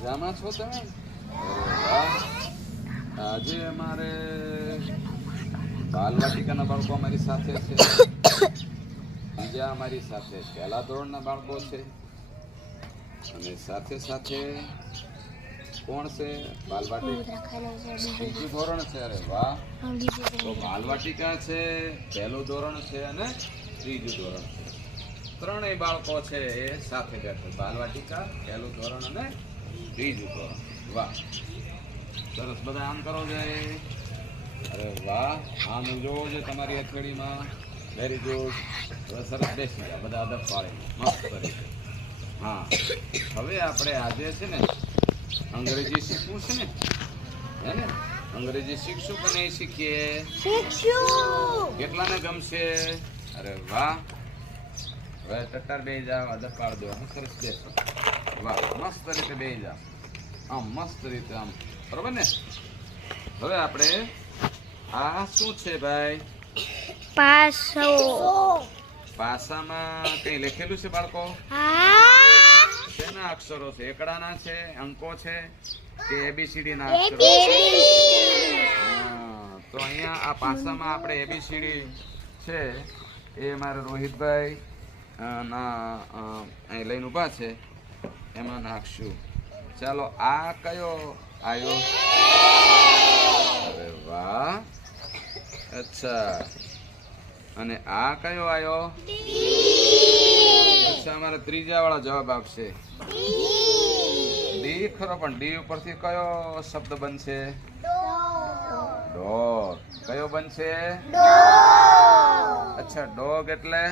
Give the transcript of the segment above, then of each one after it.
મજામાં છો તમે? અરે વાહ. આજે અમારે બાલવાટિકાના બાળકો અમારી સાથે છે, બીજા અમારી સાથે પહેલા ધોરણના બાળકો છે, અને સાથે સાથે કોણ છે? બાલવાટિકા બીજું ધોરણ છે. અરે વાહ. તો બાલવાટિકા છે, પહેલું ધોરણ છે અને ત્રીજું ધોરણ છે. ત્રણેય બાળકો છે એ સાથે બેઠા. બાલવાટિકા, પહેલું ધોરણ અને ત્રીજું ધોરણ. વાહ, સરસ. બધા આમ કરો છે. અરે વાહ. આમ જોવો છે તમારી અથેળીમાં. Very good. સરસ. બેસી ગયા બધા અદબ પાડે મસ્ત રીતે. હા, હવે આપણે આજે છે ને અંગ્રેજી શીખવું છે ને, હે ને? અંગ્રેજી શીખશું કે નહીં શીખીએ? કેટલાને ગમશે? અરે વાહ. હવે ટટ્ટાર બેસી જાવ, અદબ પાડ દો. સરસ બેસો. વાહ, મસ્ત રીતે બેસી જાવ. આમ મસ્ત રીતે આમ, બરોબર ને? હવે આપણે આ શું છે ભાઈ? પાસો. પાસામાં કઈ લખેલું છે બાળકો? શેના અક્ષરો છે? એકડાના છે, અંકો છે કે એબીસીડી ના અક્ષરો? હા, તો અહીંયા આ પાસામાં આપણે એબીસીડી છે એ મારા રોહિતભાઈ અહીં લઈને ઊભા છે, એમાં નાખશું. ચાલો, આ કયો આવ્યો? અરે વાહ. અચ્છા, અને આ કયો આવ્યો? અચ્છા, અમારે ત્રીજા વાળા જવાબ આપશે. ડી ખરો, પણ ડી ઉપરથી કયો શબ્દ બનશે? ડોગ. કયો બનશે? અચ્છા, ડોગ એટલે?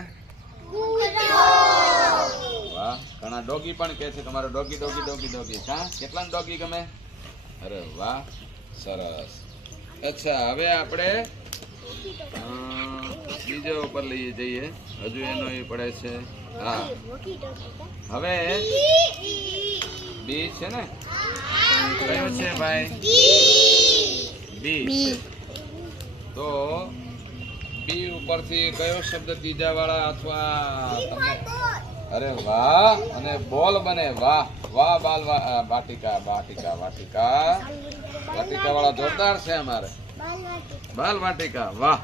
વાહ, ઘણા ડોગી પણ કહે છે તમારો ડોગી ડોગી ડોગી ડોગી. હા, કેટલા ડોગી ગમે? અરે વાહ, સરસ. અચ્છા, હવે આપણે બીજા ઉપર લઈએ જઈએ. હજુ એનો એ પડે છે. હા, હવે બી છે ને? કયો છે ભાઈ? બી. તો બી ઉપરથી કયો શબ્દ ત્રીજા વાળા અથવા તમને? અરે વાહ. અને બોલ બને. વાહ વાહ. વાટિકા વાટિકા વાટિકા વાટિકા વાળા જોરદાર છે અમારે. બાલ વાટિકા. વાહ.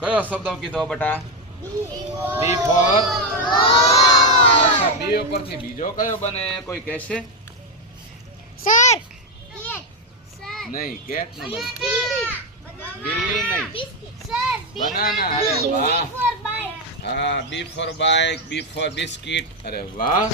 કયો શબ્દ કીધો બેટા? બી ફોર. અચ્છા, બી ઉપરથી બીજો કયો બને? કોઈ કહેશે? સર. નહીં, કેટ નો બને. બિલ્લી નહીં, બનાના. અરે વાહ. હા, બી ફોર બાઇક, બી ફોર બિસ્કિટ. અરે વાહ.